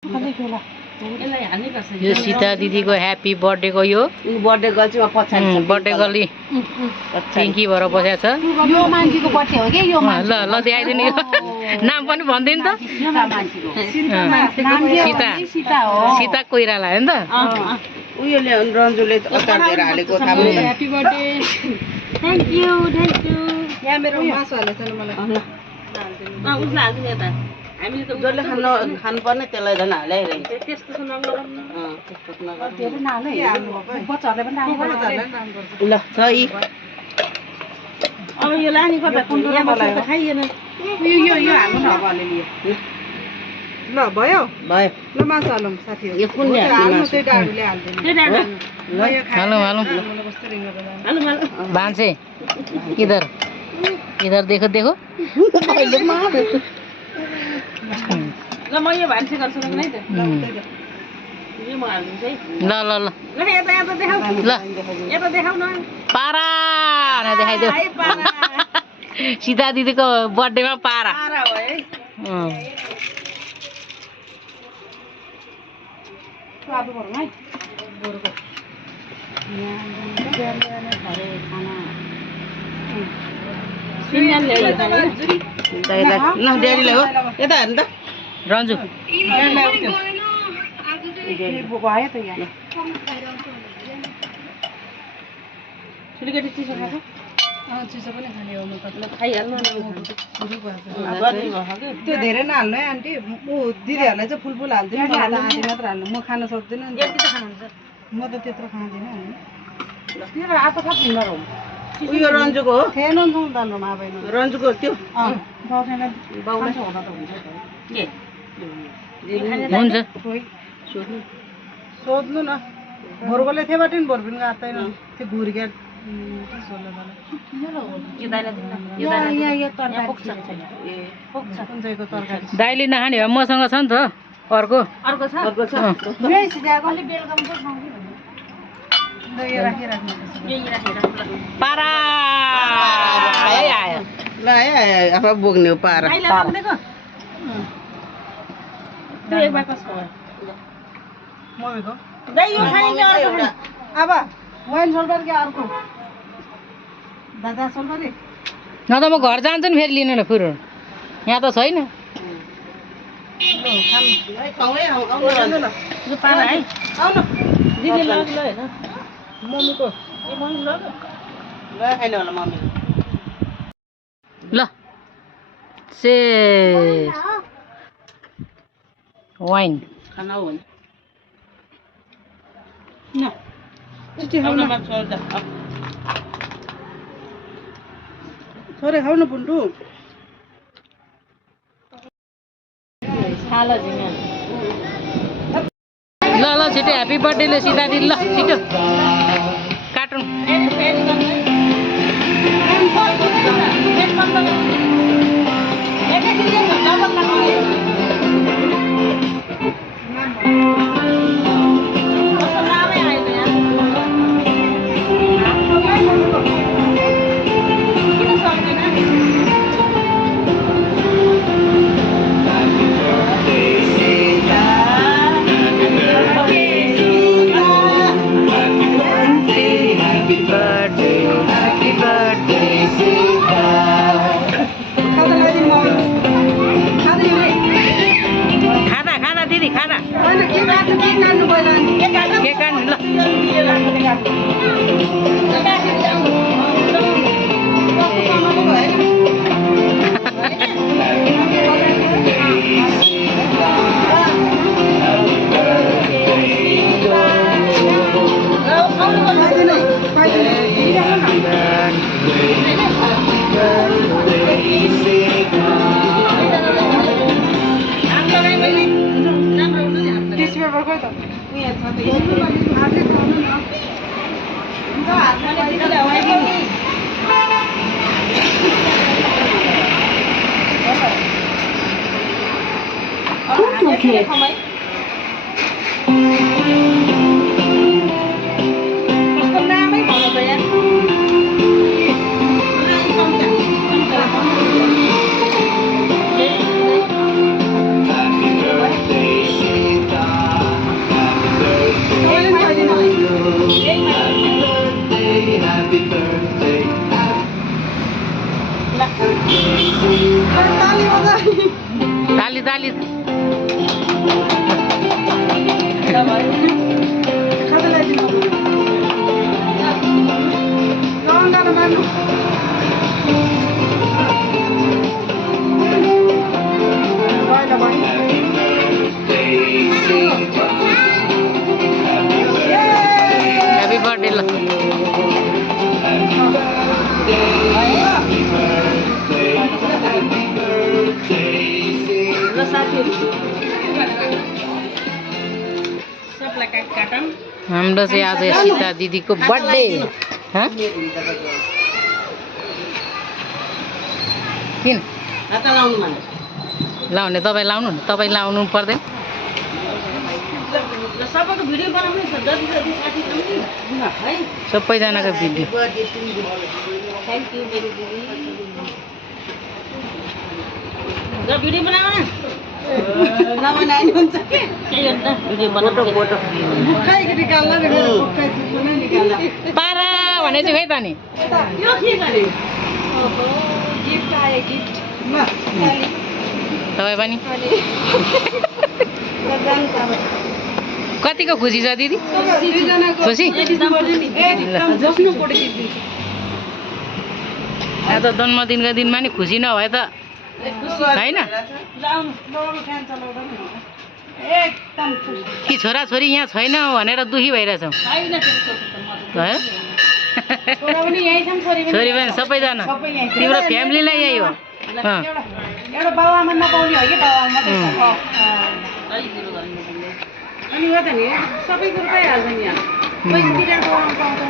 यो सीता दिदीको ह्याप्पी बर्थडेको यो बर्थडे गर्ल चाहिँ पछाडि बर्थडे गर्ली पिङ्की भएर बसेको छ। यो मान्छेको बर्थडे हो के यो ल ल देखाइदिनु यो नाम पनि भन्दिनु त सीता हो। सीता कोइराला हो नि त। उयोले रन्जुले अचार दिएर हालेको थाहा पनि ह्याप्पी बर्थडे। थ्याङ्क यू यहाँ मेरो मासु हालेछ नि मलाई उसलाई हाल्दिनु यता हामीले त जसले खानुपर्ने त्यसलाई झन् हालिरहेको त्यस्तो नगरौँ न। त्यस्तो नगर त्यो पनि हाल्नु बच्चाहरूले पनि हाल्नु ल छ यी अब यो लाने कता यहाँ त खाइएन। यो हाल्नु न अब अलिअलि ल भयो भयो ल मासु हालौँ साथीहरू यो कुन हाल्नु त्यही डाडुले हाल्दिनु त्यही डाँडा ल यो हालौँ हालौँ भान्से इधर इधर देखो देखो ल म यो भान्से गर्छु नि त यो म हाल्दिन्छु है। ल ल ल ल यता यता देखाऊ ल यता देखाऊ न पारा देखाइदेऊ सीता दिदीको बर्थडेमा पारा पारा हो है। स्वादु गरौँ है गोरुको न ड्याडीलाई हो यता हेर्नु त रन्जु भयो त यहाँ सिलिगढी चिसो खाएको चिसो पनि खाने हो खाइहाल्नु त्यो धेरै नहाल्नु है आन्टी ऊ दिदीहरूलाई चाहिँ फुल हाल्दिनँ मलाई त आधी मात्र हाल्नु म खान सक्दिनँ नि यति त खानुहुन्छ म त त्यत्रो खाँदिनँ तेरो हात त फिङ्गर हो उयो रन्जुको हो थिएन नि त दालमा अब रन्जुको त्यो बाउले हुँदा त हुन्छ के हुन्छ सोध्नु न भोरकोले थिएबाट नि भोर पनि गात्दैन त्यो घुर्क्या दाइले नखाने भए मसँग छ नि त अर्को अर्को छ अर्को छ पारा आयो ल है आफै बोक्ने हो पारा मम्मीको अब वाइन सोल्डर के अर्को दादा सोल्डर न त म घर जान्छु नि फेरि लिनु न फुरो यहाँ त छैन। ल से वाइन खाना हो थोरै खाऊ न बुन्टु ल ल छिटो ह्याप्पी बर्थडेले सीता दिदी ल छिटो काटौँ। खाना दिदी खाना के काट्नु ल सबलाई काटम हाम्रो चाहिँ आज सीता दिदीको बर्थडे किन हात लाउनु मन लाउने तपाईँ लाउनु न तपाईँ लाउनु पर्दैन सबैको भिडियो बनाउनु छ जति जति साथी पनि है सबैजनाको भिडियो थ्याङ्क यू मेरो दिदी ल भिडियो बनाऊ न नबनाइ हुन्छ के त्यही हो नि त भिडियो बनाउनु फोटो मुखै निकाल्ला नि मेरो मुखै पनि निकाल्ला पारा भने चाहिँ खै त नि यो के गरे ओहो गिफ्ट आयो गिफ्ट ल तपाईँ पनि प्रदान त कतिको खुसी छ दिदी दुईजनाको खुसी जस्नु कोडी दिदी आज जन्मदिनको दिनमा नि खुसी नभए त होइन लाउनु फ्यान चलाउँदा पनि हुन्छ एकदम खुसी कि छोराछोरी यहाँ छैन भनेर दुखी भइरहेछौँ छैन त्यस्तो है छोरा पनि यही छन् छोरी पनि छोरी पनि सबैजना तिम्रो फ्यामिलीलाई यही हो एउटा बाउ आमा नपाउने हो कि बाउ आमा मात्रै छ अनि हो त नि सबै कुरो पाइहाल्छ नि यहाँ कोही बिराको आमा पाउँछ